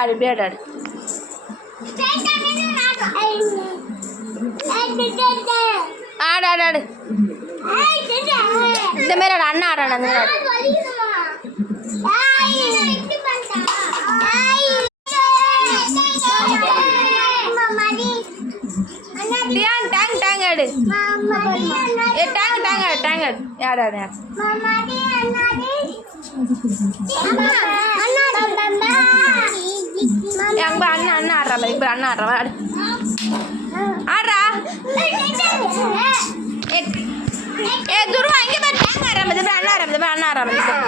ஆடு இப்படி ஆடு ஆடு ஆடு ஆடு இந்த மாரி ஆடு அண்ணா ஆடாடு அந்த மாதிரி டேங் டேங் ஆடு ஏ டேங் டேங் ஆடு டேங் ஆடு ஆடு ஆடு அங்க அண்ணா அண்ணா ஆடுறா மாதிரி இப்போ அண்ணா ஆடுறா ஆடு ஆடுறா ஏ துருவா இங்கே பாரு டேங் ஆடுறா மாதிரி அண்ணா ஆடுறா மாதிரி அண்ணா ஆடுறா மாதிரி